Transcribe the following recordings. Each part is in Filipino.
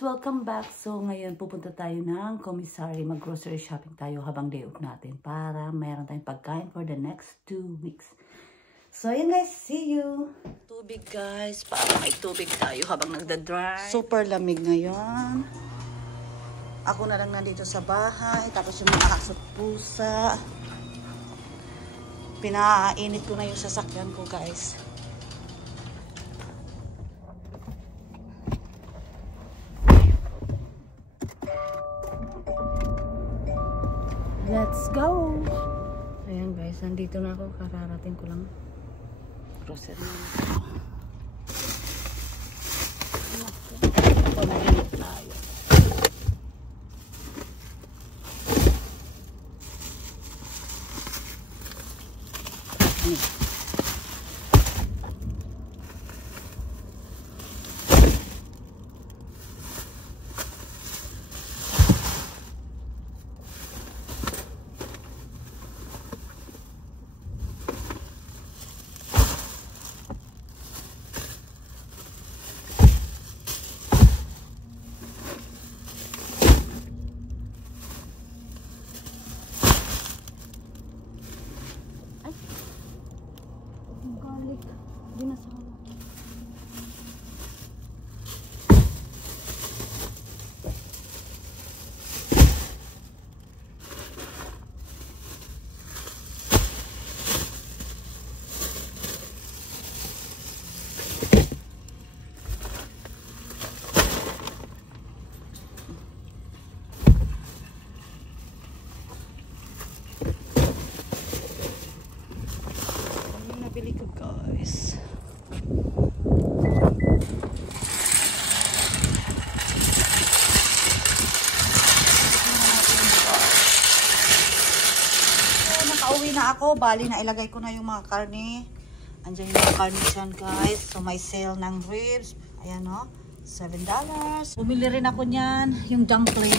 welcome back. So ngayon pupunta tayo ng commissary, mag-grocery shopping tayo habang day off natin para mayroon tayong pagkain for the next 2 weeks. So ayun guys, see you. Tubig guys, para may tubig tayo habang nagda-drive. Super lamig ngayon. Ako na lang nandito sa bahay, tapos yung mga aso at pusa. Pinainit ko na yung sasakyan ko guys. Let's go! Ayan guys, nandito na ako. Kararating ko lang. Grocery na ito. Pamainit tayo. Nabili ko guys. Nakauwi na ako. Bali na ilagay ko na yung mga karne. Andiyan yung mga karne dyan guys. So may sale ng ribs. Ayan o. $7. Bumili rin ako niyan. Yung dumpling.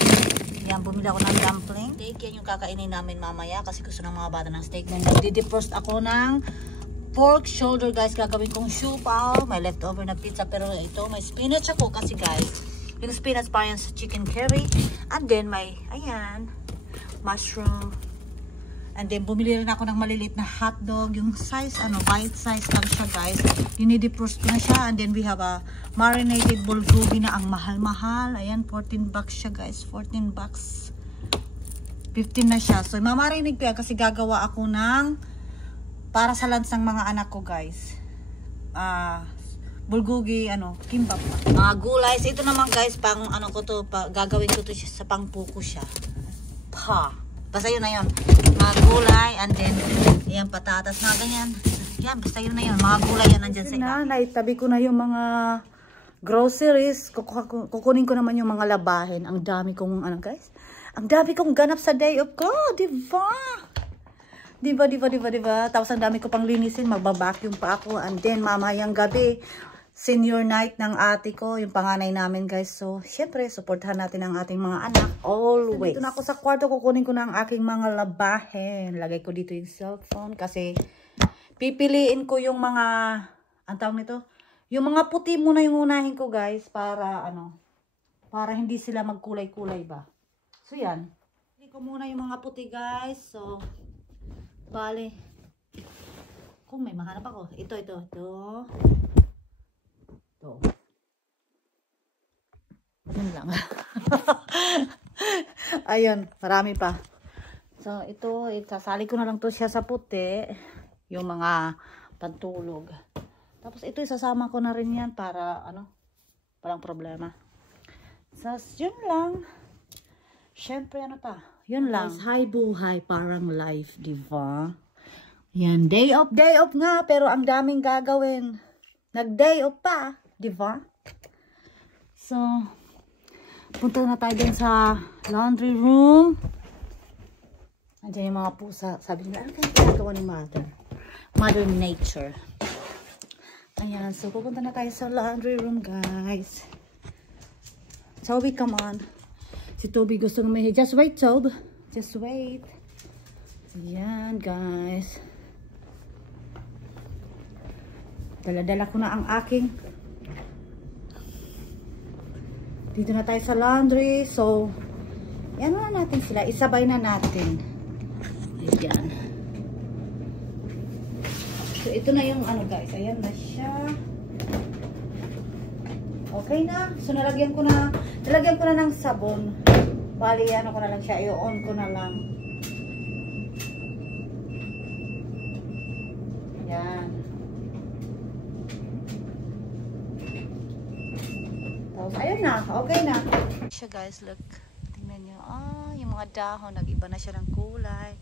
Yan, bumili ako ng dumpling. Steak, yan yung kakainin namin mamaya. Kasi gusto ng mga bata ng steak. Nagdi-defrost ako ng pork shoulder guys. Gagawin kong siupaw. May leftover na pizza. Pero ito, may spinach ako. Kasi guys, yung spinach pa yan sa chicken curry. And then may, ayan, mushroom. And then, bumili rin ako ng malilit na hotdog. Yung size, bite size lang siya, guys. Dinidefrost ko na siya. And then, we have a marinated bulgogi na ang mahal-mahal. Ayan, $14 siya, guys. $14. 15 na siya. So, mamarinig ko yan kasi gagawa ako ng para sa lunch ng mga anak ko, guys. Bulgogi, kimbap. Mga gulay. So, ito naman, guys, pang, gagawin ko to sa pangpuko siya. Basta yun na yun. Mga gulay, and then, yan, patatas na ganyan. Yan, basta yun na yun. Mga gulay yan nandyan sa iba. Naitabi ko na yung mga groceries. Kukunin ko naman yung mga labahin. Ang dami kong, guys? Ang dami kong ganap sa day off ko. Diba? Diba? Tapos ang dami ko pang linisin. Magbabacuum pa ako. And then, mamayang gabi, senior night ng ate ko, yung panganay namin guys. So, syempre, supportahan natin ang ating mga anak. Always. Dito na ako sa kwarto, kukunin ko na ang aking mga labahin. Lagay ko dito yung cellphone kasi pipiliin ko yung mga, ang tawag nito, yung mga puti muna yung unahin ko guys para para hindi sila magkulay-kulay ba. So, yan. Pili ko muna yung mga puti guys. So, bale. Kung may mahanap ako. Ito. Ayun lang. Ayun, marami pa. So, ito, sasali ko na lang to siya sa puti. Yung mga pantulog. Tapos, ito, isasama ko na rin yan para, walang problema. So, yun lang. Siyempre, pa? Yun lang. Hi buhay, parang life, diba? Yan, day off nga, pero ang daming gagawin. Nag-day off pa. Diba? So, punta na tayo din sa laundry room. Andiyan yung mga pusa. Sabi nila, ano kaya ginagawa ni Mother? Mother Nature. Ayan. So, pupunta na tayo sa laundry room, guys. Toby, come on. Si Toby gusto ng just wait, Toby. Just wait. Ayan, guys. Dala-dala ko na ang aking Dito na tayo sa laundry. So, yan na natin sila. Isabay na natin. Ayan. So, ito na yung ano guys. Ayan na siya. Okay na. So, nalagyan ko na ng sabon. Bali, ano ko na lang siya. I-on ko na lang. Ayan. Tapos, ayun na. Okay na. Siya guys, look. Tingnan nyo. Yung mga dahon. Nag-iba na siya ng kulay.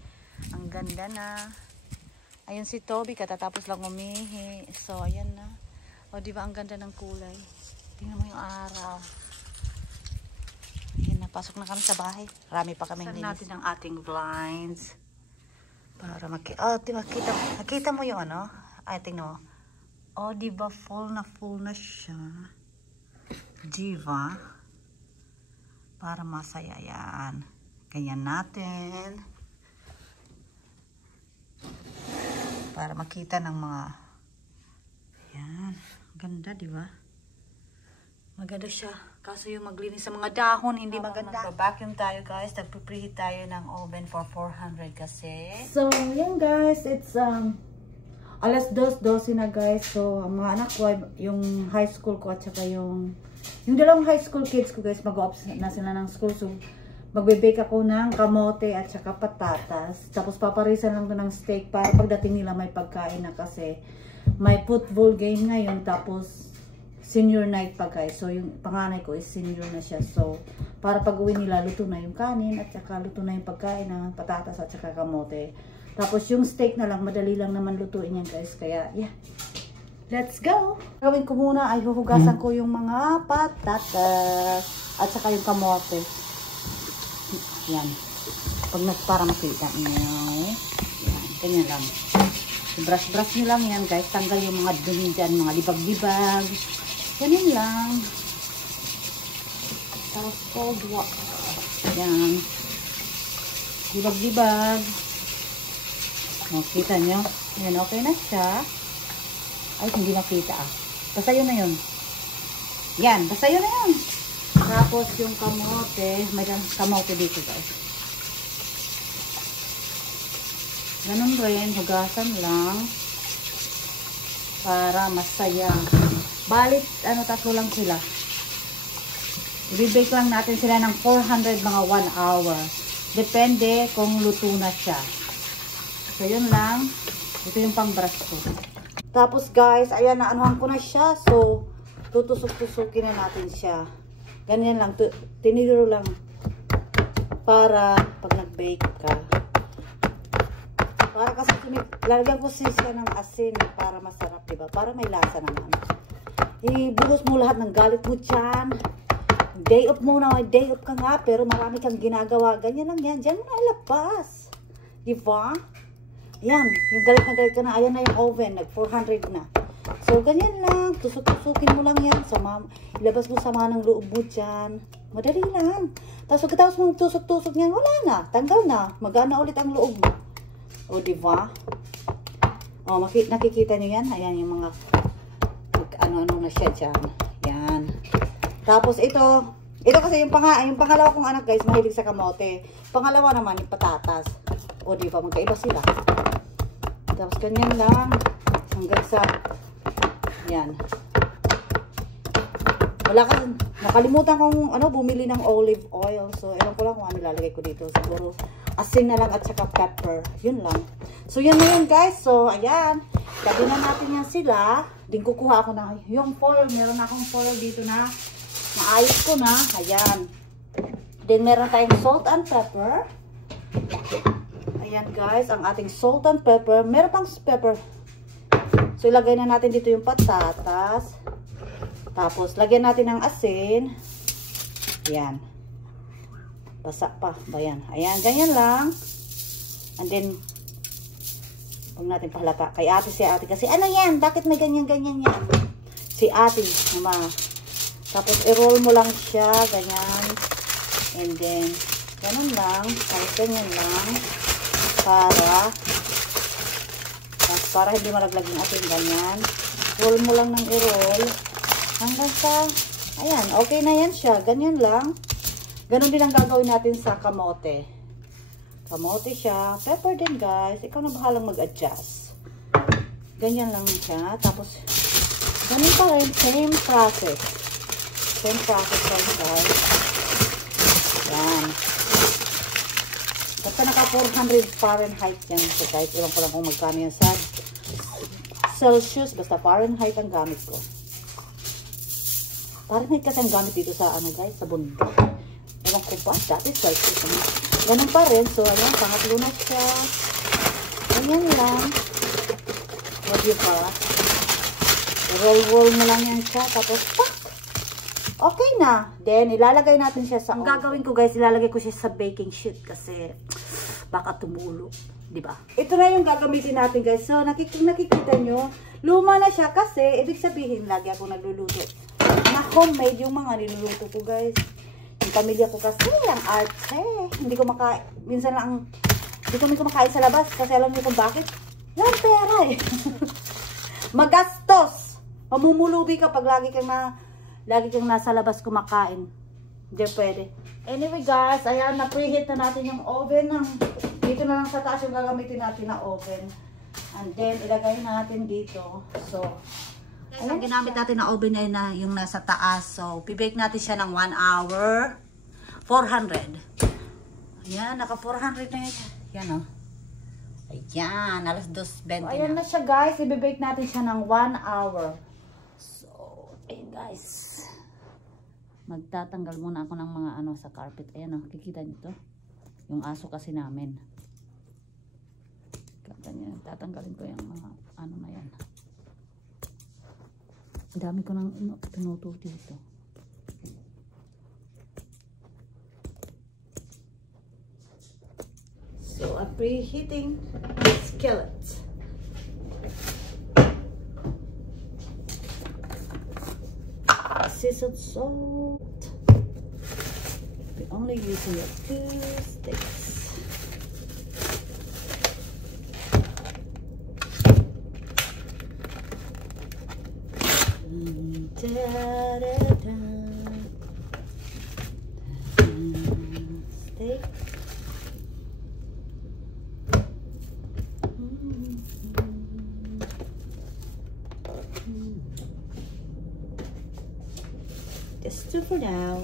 Ang ganda na. Ayun si Toby. Katatapos lang umihi. So, ayan na. O, diba ang ganda ng kulay? Tingnan mo yung araw. Ayan, napasok na kami sa bahay. Marami pa kaming linis. Natin ang ating blinds. Para nakita mo yung ano? Ay, tingnan mo. O, diba full na siya. Diba? Para masaya yan. Ganyan natin. Para makita ng mga yan. Ganda, diba? Maganda siya. Kaso yung maglinis sa mga dahon, hindi maganda. Mag-vacuum tayo guys. Nagpipreheat tayo ng oven for 400 kasi. So, yan guys. It's alas 2:12 na guys. So, ang mga anak ko, yung high school ko at saka yung dalawang high school kids ko guys, mag-off na sila ng school. So, magbe-bake ako ng kamote at saka patatas. Tapos, paparisan lang to ng steak para pagdating nila may pagkain na kasi may football game ngayon. Tapos, senior night pa guys. So, yung panganay ko is senior na siya. So, para pag uwi nila, luto na yung kanin at saka luto na yung pagkain ng patatas at saka kamote. Tapos, yung steak na lang, madali lang naman lutuin yan guys. Kaya, yeah. Let's go! Gawin ko muna ay huhugasan ko yung mga patatas at saka yung kamote. Yan. Para makita nyo. Yan. Ganyan lang. Brush nyo lang yan guys. Tanggal yung mga dumi dyan, mga libag-libag. Ganyan lang. Tapos cold water. Yan. Libag-libag. Makita nyo. Yan, okay na siya. Ay, hindi makita ah. Basta yun na yun. Yan, basta yun na yun. Tapos yung kamote. May kamote dito guys. Ganun rin. Hugasan lang. Para masaya. Balit, tatlo lang sila. I-bake lang natin sila ng 400 mga 1 hour. Depende kung luto na siya. So, yun lang. Ito yung pang-brush ko. Tapos, guys, ayan, naanuhan ko na siya. So, tutusok-tusukin na natin siya. Ganyan lang. Tinidoro lang. Para pag nag-bake ka. Para kasi lalagyan ko siya ng asin para masarap, diba? Para may lasa naman. Ibuhos mo lahat ng galit mo dyan. Day off mo na, day off ka nga, pero marami kang ginagawa. Ganyan lang yan. Diyan mo na ilabas. Diba? Yan. Yung galit na galit ka na. Ayan na yung oven. Nag 400 na. So, ganyan lang. Tusok-tusukin mo lang yan. Ilabas mo sama ng loob mo dyan. Madali lang. Tapos, pagkatapos mong tusok-tusok yan, wala na. Tanggal na. Magana ulit ang loob mo. O, diba? O, nakikita nyo yan? Ayan yung mga ano-ano na siya dyan. Yan. Tapos, ito kasi yung pangalawa kong anak guys, mahilig sa kamote. Pangalawa naman, yung patatas. O, diba? Magkaiba sila. Tapos, ganyan lang. Hanggang sa, yan. Wala ka, nakalimutan kong, bumili ng olive oil. So, ewan ko lang kung ano lalagay ko dito. Siguro, asin na lang at saka pepper. Yun lang. So, yun na yun guys. So, ayan. Tabi na natin yan sila. Din kukuha ako na yung foil. Meron na akong foil dito na maayos ko na. Ayan. Then, meron tayong salt and pepper. Ayan guys, ang ating salt and pepper. Meron pang pepper. So, ilagay na natin dito yung patatas. Tapos, lagyan natin ng asin. Ayan. Basa pa. Ayan. Ayan, ganyan lang. And then, huwag natin pahalata. Kay ate si ate. Kasi, ano yan? Bakit may ganyan-ganyan yan? Si ate. Naman. Tapos, i-roll mo lang siya. Ganyan. And then, ganun lang. Tapos, ganyan lang. Para hindi malaglag yung ating ganyan. Roll mo lang ng i-roll. Hanggang sa, Ayan, okay na yan siya. Ganyan lang. Ganon din ang gagawin natin sa kamote. Kamote siya. Pepper din, guys. Ikaw na bahalang mag-adjust. Ganyan lang siya. Tapos, ganun pa rin. Same process. Same process lang, guys. Yan. Basta naka 400 Fahrenheit yan. So, kahit ilang ko lang kung magkano yan sa Celsius. Basta Fahrenheit ang gamit ko. Fahrenheit kasi ang gamit dito sa, ano guys, sa bundok. Ewan ko ba? Dati Celsius. Ganun pa rin. So, ayan. Pangatlo na siya. Ganyan lang. Huwag yun pa. Roll-roll mo lang yan siya. Tapos, pak! Okay na. Then, ilalagay natin siya sa... Ang gagawin ko guys, ilalagay ko siya sa baking sheet kasi baka tumulo. Diba? Ito na yung gagamitin natin guys. So, nakikita nyo, luma na siya kasi, ibig sabihin, lagi ako nagluluto. Na homemade yung mga niluluto ko guys. Yung pamilya ko kasi, ang arte. Hindi ko minsan lang, hindi kami kumakain sa labas kasi alam niyo kung bakit? Yung pera eh. Magastos. Mamumulubi ka pag lagi kang nasa labas kumakain. Hindi pwede. Anyway guys, ayan, na-preheat na natin yung oven. Dito na lang sa taas yung gagamitin natin na oven. And then, ilagay natin dito. So, ayan, ang ginamit natin na oven ay na yung nasa taas. So, bibake natin siya ng 1 hour. 400. Ayan, naka 400 na yun. Yan o. Ayan, alas 2:20 na. Ayan na siya guys, ibibake natin siya ng 1 hour. So, ayan guys. Magtatanggal muna ako ng mga ano sa carpet. Ayan o, kikita nyo to. Yung aso kasi namin. Tatanggalin ko yung mga ano na yan. Ang dami ko nang pinuto dito. So, I'm preheating the skillet. Seasoned salt. We're only using 2 sticks. Da-da-da. Steak. Just 2 for now.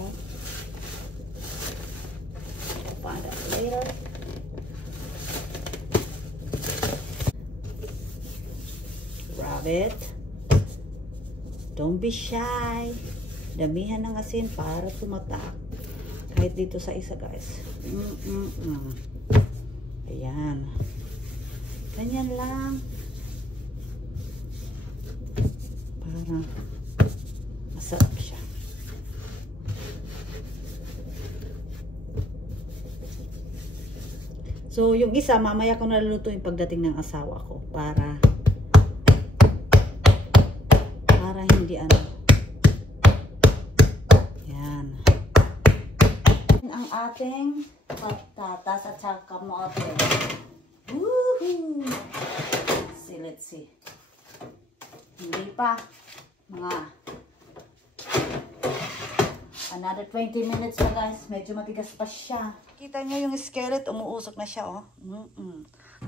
I'll find out later. Grab it. Don't be shy. Damihan ng asin para tumatak. Kahit dito sa isa guys. Ayan. Ganyan lang. Para masarap siya. So, yung isa, mamaya ko nalulutuin pagdating ng asawa ko para hindi ano. Yan. Ang ating patatas at saka kamote. Woohoo! See, let's see. Hindi pa. Mga another 20 minutes na guys. Medyo matigas pa siya. Kita nyo yung skillet, umuusok na siya, oh.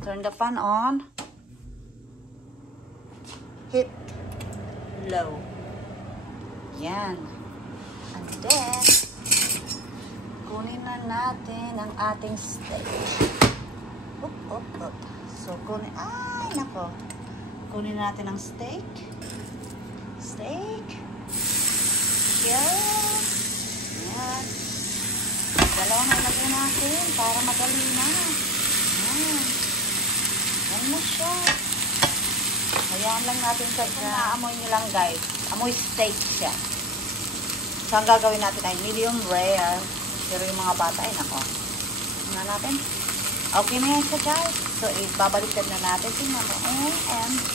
Turn the fan on. Hit low. Yan. And then, kunin na natin ang ating steak. Up. So, kunin, ay, nako. Kunin natin ang steak. Steak. Here. Yan. Dalawang ilagay natin para madali na. Yan na siya. Hayaan lang natin sa naamoy nyo lang guys. Amoy steak siya. So ang gagawin natin ay medium rare. Pero yung mga bata ay nako. Tingnan natin. Okay na yan siya guys. So ibabaliktad na natin. Tingnan mo. OMG.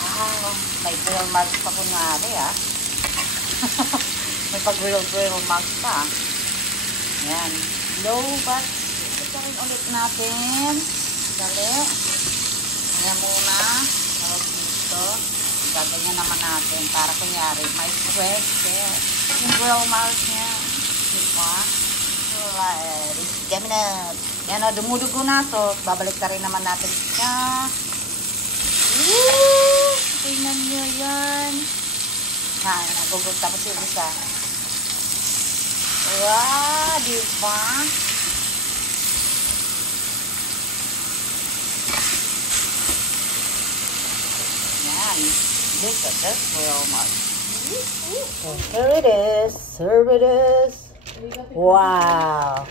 Wow. May grill marks pa kunwari ah. May pag-grill marks pa ah. Yan. Low but ito rin ulit natin. Dali. Ayan muna. Tawag dito. gaganyan naman natin para kunyari may square yung grill mark niya. Diba? Like, yan o, dumudugo na to. Babalik na rin naman natin siya. Woo! Tingnan nyo yan. Nagugot tapos yung isa. Wow! Diba? Yan. Look at this grill mark. So here it is. Here it is. Wow.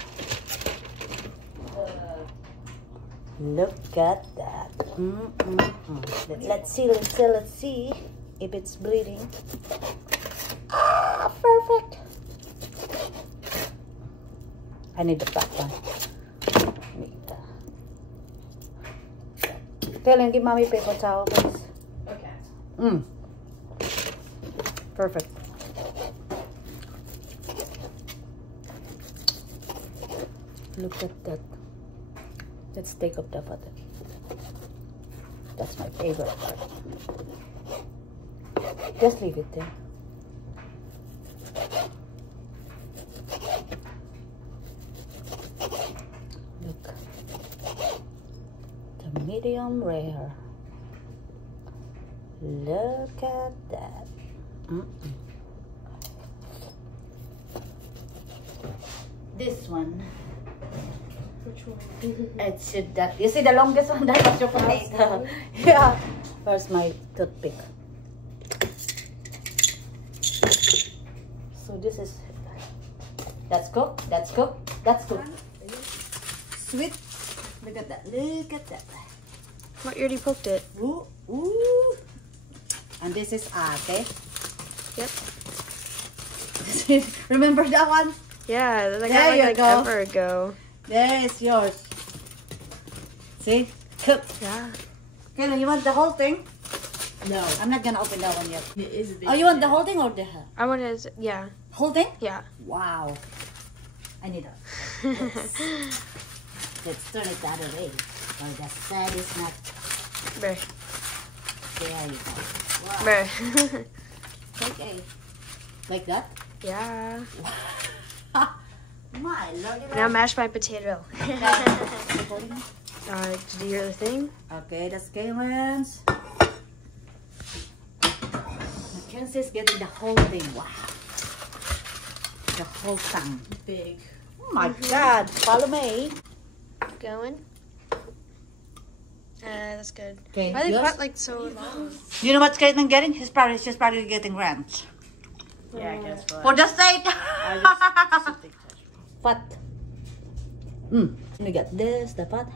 Look at that. Let's see if it's bleeding. Ah, perfect. I need the fat one. Kailan, give mommy paper towel, please. Okay. Perfect. Look at that. Let's take up the butter. That's my favorite part. Just leave it there. Look. The medium rare. Look at that. This one. Which one? It should that you see the longest one, that was your potato. Yeah. Where's my toothpick? So this is that's cooked. That's cooked. That's cooked. Sweet. Look at that. Look at that. What, you already poked it? Ooh, ooh. And this is ate. Yep. Remember that one? Yeah, that There you like go. ever ago. There is yours. See? Cooked. Yeah. Okay, you want the whole thing? No. I'm not gonna open that one yet. It is a big Oh, you want the whole thing or the I wanted to, yeah. whole thing? Yeah. Wow. I need that. Let's turn it the other way. Or the side is not. Bruh. There you go. Wow. Bruh. Okay. Like that? Yeah. My lordy. Now mash my potato. Recording? Did you hear the thing? Okay, that's Kaylin's. Mackenzie's getting the whole thing. Wow. The whole thing. big. Oh my God. Follow me. Going. That's good. Okay, Why are they yours? cut like so long? You know what Caitlin getting? She's probably getting ranch. Yeah, I guess what. For the sake. I just take touch. What? We got this, the pot.